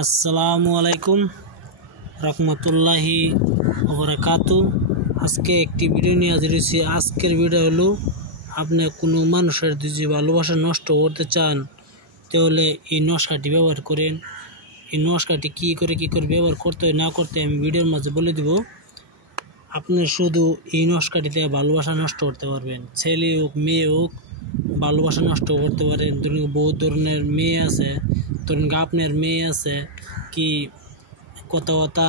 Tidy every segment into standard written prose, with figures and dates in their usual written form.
আসসালামু আলাইকুম রহমতুল্লাহি ওবারাকাতু। আজকে একটি ভিডিও নিয়ে হাজির হয়েছি। আজকের ভিডিও হলো, আপনি কোনো মানুষের যদি ভালোবাসা নষ্ট করতে চান তাহলে এই নকশাটি ব্যবহার করেন। এই নকশাটি কী করে ব্যবহার করতে হয় না করতে আমি ভিডিওর মাঝে বলে দেব। আপনি শুধু এই নকশাটি থেকে ভালোবাসা নষ্ট করতে পারবেন। ছেলে হোক মেয়ে হোক ভালোবাসা নষ্ট করতে পারেন। ধরুন বহু ধরনের মেয়ে আছে, ধরুন আপনার মেয়ে আছে কি কথা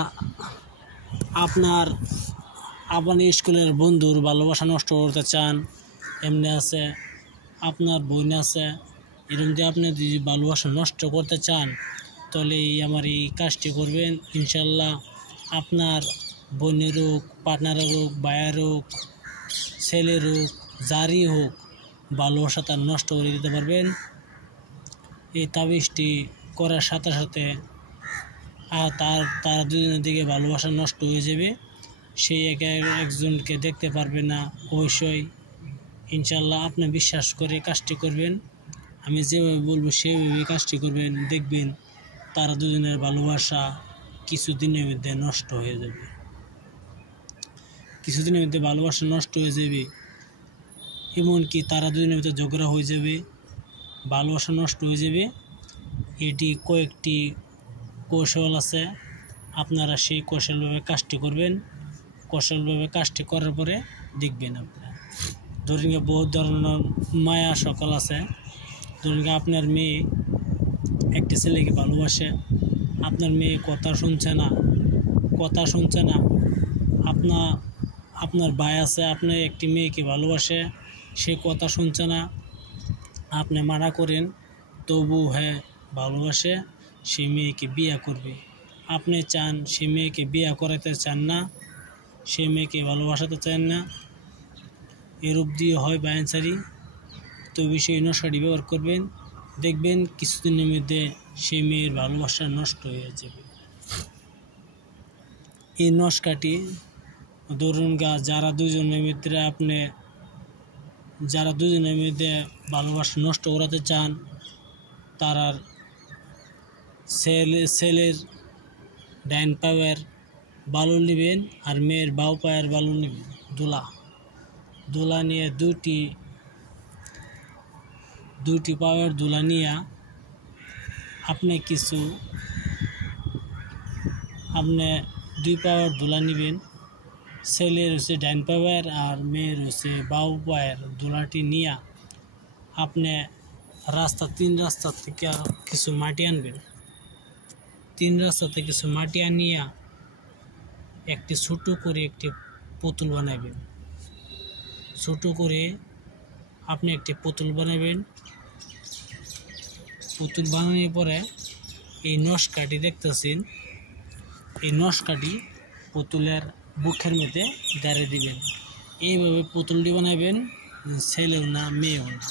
আপনার স্কুলের বন্ধুর ভালোবাসা নষ্ট করতে চান, এমনি আছে আপনার বোন আছে, এরকম যে আপনি যদি ভালোবাসা নষ্ট করতে চান তাহলে আমার এই কাজটি করবেন। ইনশাল্লাহ আপনার বোনের হোক, পার্টনারের হোক, ভাইয়ের হোক, ছেলের হোক, যারই হোক ভালোবাসা তার নষ্ট করে দিতে পারবেন। এই তাবিজটি করার সাথে সাথে তার দুজনের দিকে ভালোবাসা নষ্ট হয়ে যাবে। সেই একজনকে দেখতে পারবে না। অবশ্যই ইনশাল্লাহ আপনি বিশ্বাস করে কাজটি করবেন। আমি যেভাবে বলবো সেভাবে কাজটি করবেন, দেখবেন তারা দুজনের ভালোবাসা কিছুদিনের মধ্যে নষ্ট হয়ে যাবে। কিছুদিনের মধ্যে ভালোবাসা নষ্ট হয়ে যাবে, এমনকি তারা দুজনের মধ্যে ঝগড়া হয়ে যাবে, ভালোবাসা নষ্ট হয়ে যাবে। এটি কয়েকটি কৌশল আছে, আপনারা সেই কৌশলভাবে কাজটি করবেন। কৌশলভাবে কাজটি করার পরে দেখবেন আপনারা। ধরুন বহু ধরনের মায়া সকল আছে। ধরুন আপনার মেয়ে একটি ছেলেকে ভালোবাসে, আপনার মেয়ে কথা শুনছে না। আপনার ভাই আছে, আপনি একটি মেয়েকে ভালোবাসে, সে কথা শুনছে না, আপনি মানা করেন, তবু হ্যাঁ ভালোবাসে, সে মেয়েকে বিয়ে করবে। আপনি চান সে মেয়েকে বিয়ে করাতে চান না, সে মেয়েকে ভালোবাসাতে চান না, এরূপ দিয়ে হয় বায়ানসারি। তো বিষয়ে নকশাটি ব্যবহার করবেন, দেখবেন কিছুদিনের মধ্যে সেই মেয়ের ভালোবাসা নষ্ট হয়ে যাবে। এই নকশাটি ধরুন যারা দুজনের মধ্যে ভালোবাসা নষ্ট করাতে চান, তারার ছেলের ডাইন পায়ের বালু নেবেন আর মেয়ের বাউ পায়ের বালু নেবেন। দোলা নিয়ে দুটি পায়ের দোলা নিয়ে আপনি দুই পায়ের দোলা নেবেন। ছেলের হচ্ছে ডাইন পায়ের আর মেয়ের হচ্ছে বাউ পায়ের দোলাটি নিয়ে আপনি তিন রাস্তা থেকে কিছু মাটি আনবেন। 3 রাস্তা থেকে কিছু মাটি আনিয়া একটি ছোট করে একটি পুতুল বানাবেন। ছোট করে আপনি একটি পুতুল বানাবেন। পুতুল বানানোর পরে এই নকশাটি দেখতেছেন, এই নকশাটি পুতুলের বুকের মধ্যে গাড়ি দিবেন। এইভাবে পুতুলটি বানাবেন, ছেলেও না মেয়েও না।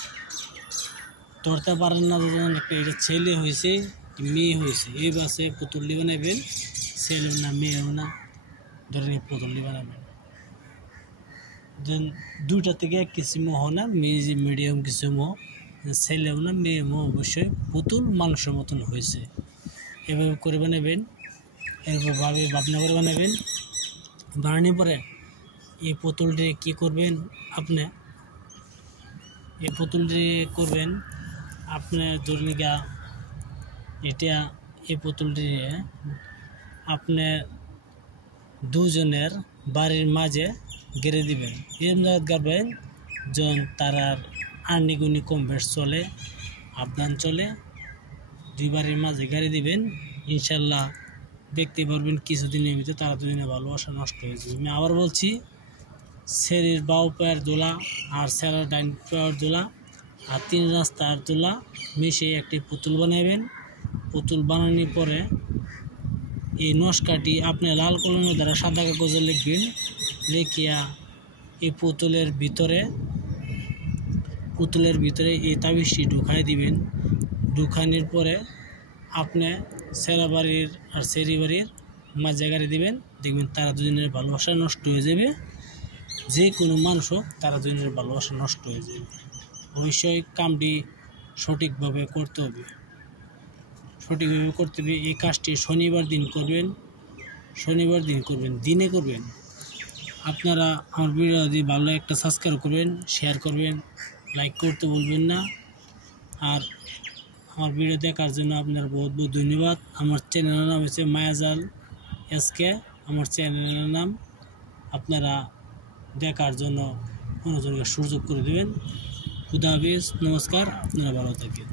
ধরতে পারেন না যখন এটা ছেলে হয়েছে মেয়ে হয়েছে, এই বাসে পুতুলটি বানাবেন, ছেলেও না মেয়েও না, ধরেন এই পুতুলটি বানাবেন। দেন 2টা থেকে কিছু মোহ না, মিডিয়াম কিছু মোহ, ছেলেও না মেয়ে মোহ, অবশ্যই পুতুল মানুষের মতন হয়েছে। এভাবে করে বানাবেন, এরকমভাবে ভাবনা করে বানাবেন। বানানোর পরে এই পুতুলটি কী করবেন, আপনি ধরুন এই পুতুলটি আপনি দুজনের বাড়ির মাঝে গেড়ে দিবেন। এরকম জায়গা গাড়বেন যখন তারার আর্নিগুনি কম বেশ চলে, আবদান চলে, 2 বাড়ির মাঝে গাড়ি দিবেন। ইনশাল্লাহ দেখতে পারবেন কিছুদিনের ভিতরে তারা দুজনের ভালোবাসা নষ্ট হয়ে যাবে। আমি আবার বলছি, ছেলের বাউ পায়ের দোলা আর ছেলের ডাইন পায়ের দোলা আর 3 রাস্তার দোলা মিশিয়ে একটি পুতুল বানাবেন। পুতুল বানানোর পরে এই নকশাটি আপনি লাল কলমের দ্বারা সাদা কাগজে লিখবেন। লিখিয়া এই পুতুলের ভিতরে এই তাবিজটি ঢুকাই দিবেন। ঢুকানোর পরে আপনি ছেলে বাড়ির আর ছেলে বাড়ির মাঝে গাড়ি দিবেন। দেখবেন তারা দুজনের ভালোবাসা নষ্ট হয়ে যাবে। যে কোনো মানুষ হোক, তারা দুজনের ভালোবাসা নষ্ট হয়ে যাবে। অবশ্যই কামটি সঠিকভাবে করতে হবে। সঠিকভাবে করতে হবে। এই কাজটি শনিবার দিন করবেন, দিনে করবেন। আপনারা আমার ভিডিও যদি ভালো একটা সাবস্ক্রাইব করবেন, শেয়ার করবেন, লাইক করতে বলবেন না। আর আমার ভিডিও দেখার জন্য আপনার বহুত বহুত ধন্যবাদ। আমার চ্যানেলের নাম হচ্ছে মায়াজাল এসকে, আমার চ্যানেলের নাম। আপনারা দেখার জন্য অন্যজনকে সুযোগ করে দেবেন। খুদা হাফেজ, নমস্কার, আপনারা ভালো থাকেন।